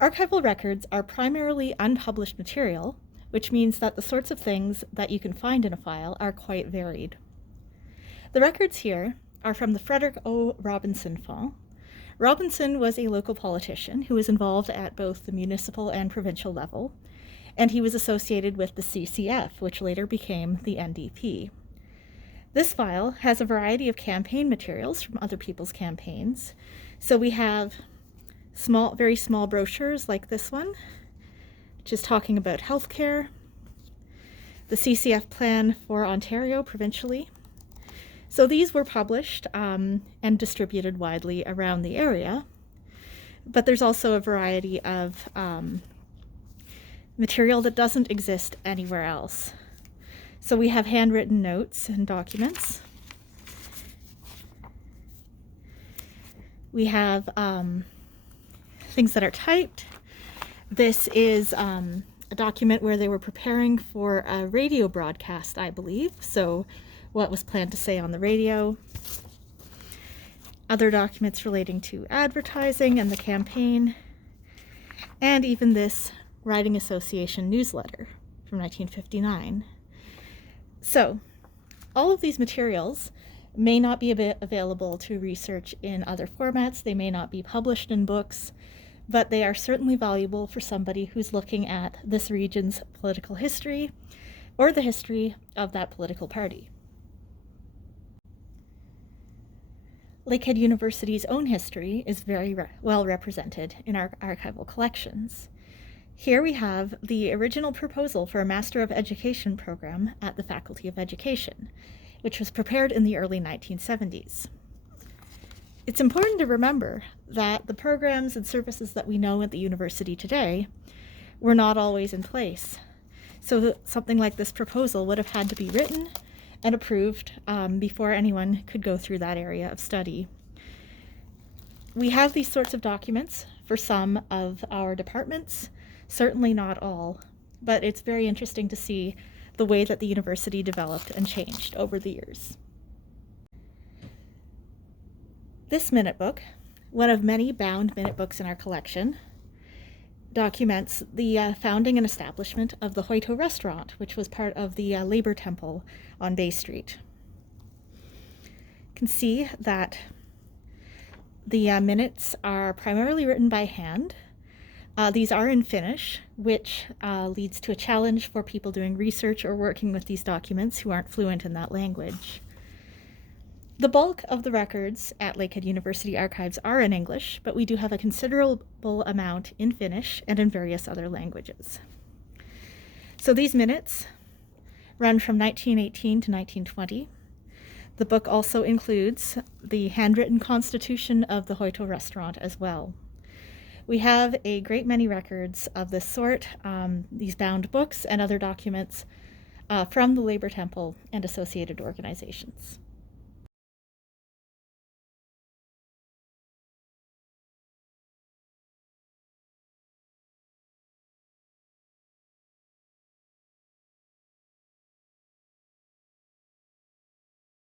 Archival records are primarily unpublished material, which means that the sorts of things that you can find in a file are quite varied. The records here are from the Frederick O Robinson Fund. Robinson was a local politician who was involved at both the municipal and provincial level, and he was associated with the CCF, which later became the NDP. This file has a variety of campaign materials from other people's campaigns. So we have very small brochures like this one, which is talking about healthcare, the CCF plan for Ontario provincially. So these were published and distributed widely around the area, but there's also a variety of material that doesn't exist anywhere else. So we have handwritten notes and documents. We have things that are typed. This is a document where they were preparing for a radio broadcast, I believe. So what was planned to say on the radio. Other documents relating to advertising and the campaign. And even this Riding Association newsletter from 1959. So, all of these materials may not be available to research in other formats, they may not be published in books, but they are certainly valuable for somebody who's looking at this region's political history or the history of that political party. Lakehead University's own history is very well represented in our archival collections. Here we have the original proposal for a Master of Education program at the Faculty of Education, which was prepared in the early 1970s. It's important to remember that the programs and services that we know at the university today were not always in place. So something like this proposal would have had to be written and approved before anyone could go through that area of study. We have these sorts of documents for some of our departments, certainly not all, but it's very interesting to see the way that the university developed and changed over the years. This minute book, one of many bound minute books in our collection, documents the founding and establishment of the HOITO Restaurant, which was part of the Labor Temple on Bay Street. You can see that the minutes are primarily written by hand. These are in Finnish, which leads to a challenge for people doing research or working with these documents who aren't fluent in that language. The bulk of the records at Lakehead University Archives are in English, but we do have a considerable amount in Finnish and in various other languages. So these minutes run from 1918 to 1920. The book also includes the handwritten constitution of the HOITO Restaurant as well. We have a great many records of this sort, these bound books and other documents from the Labor Temple and associated organizations.